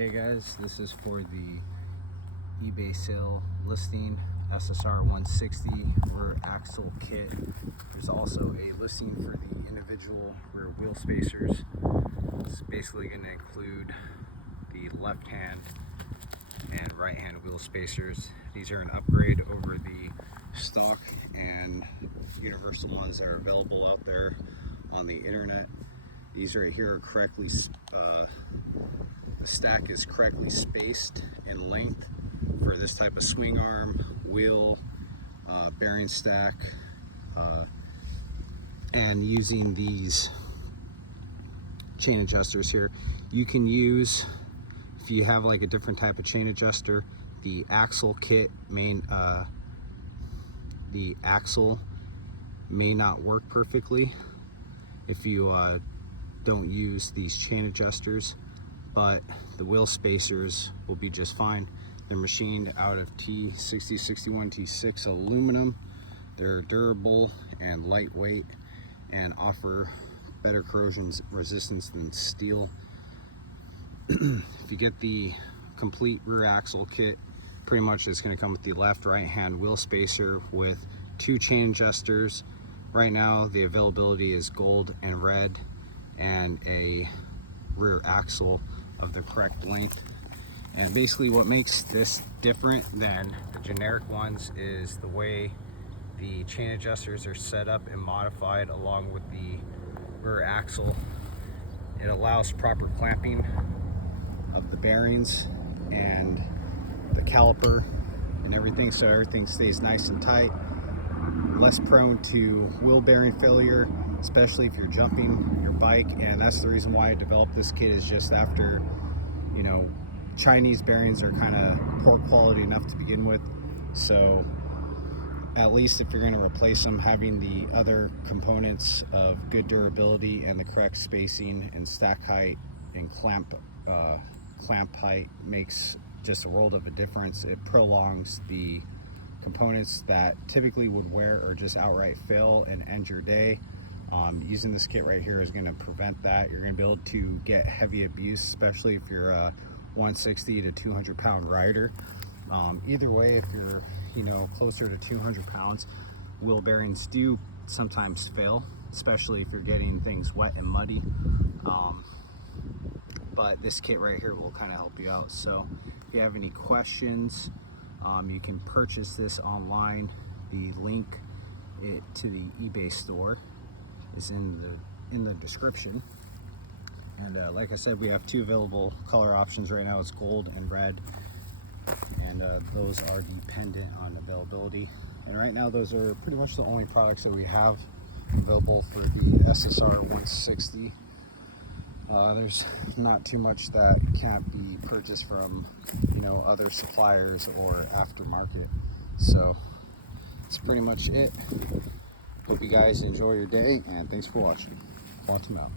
Okay guys, this is for the eBay sale listing, SSR 160 rear axle kit. There's also a listing for the individual rear wheel spacers. It's basically going to include the left hand and right hand wheel spacers. These are an upgrade over the stock and universal ones that are available out there on the internet. These right here are correctly the stack is correctly spaced in length for this type of swing arm, wheel, bearing stack, and using these chain adjusters here. You can use, if you have like a different type of chain adjuster, the axle kit the axle may not work perfectly if you don't use these chain adjusters, but the wheel spacers will be just fine. They're machined out of T6061 T6 aluminum. They're durable and lightweight and offer better corrosion resistance than steel. If you get the complete rear axle kit, pretty much it's going to come with the left right hand wheel spacer with 2 chain adjusters. Right now the availability is gold and red, and a rear axle of the correct length. And basically what makes this different than the generic ones is the way the chain adjusters are set up and modified along with the rear axle. It allows proper clamping of the bearings and the caliper and everything, so everything stays nice and tight, less prone to wheel bearing failure, especially if you're jumping your bike. And that's the reason why I developed this kit, is just after, you know, Chinese bearings are kind of poor quality enough to begin with, so at least if you're going to replace them, having the other components of good durability and the correct spacing and stack height and clamp height makes just a world of a difference. It prolongs the components that typically would wear or just outright fail and end your day. Using this kit right here is going to prevent that. You're going to be able to get heavy abuse, especially if you're a 160 to 200 pound rider. Either way, if you're, you know, closer to 200 pounds, wheel bearings do sometimes fail, especially if you're getting things wet and muddy. But this kit right here will kind of help you out. So if you have any questions, you can purchase this online. The link to the eBay store is in the description. And like I said, we have 2 available color options right now. It's gold and red, and those are dependent on availability. And right now those are pretty much the only products that we have available for the SSR 160. There's not too much that can't be purchased from, you know, other suppliers or aftermarket. So that's pretty much it. Hope you guys enjoy your day, and thanks for watching. Quantum out.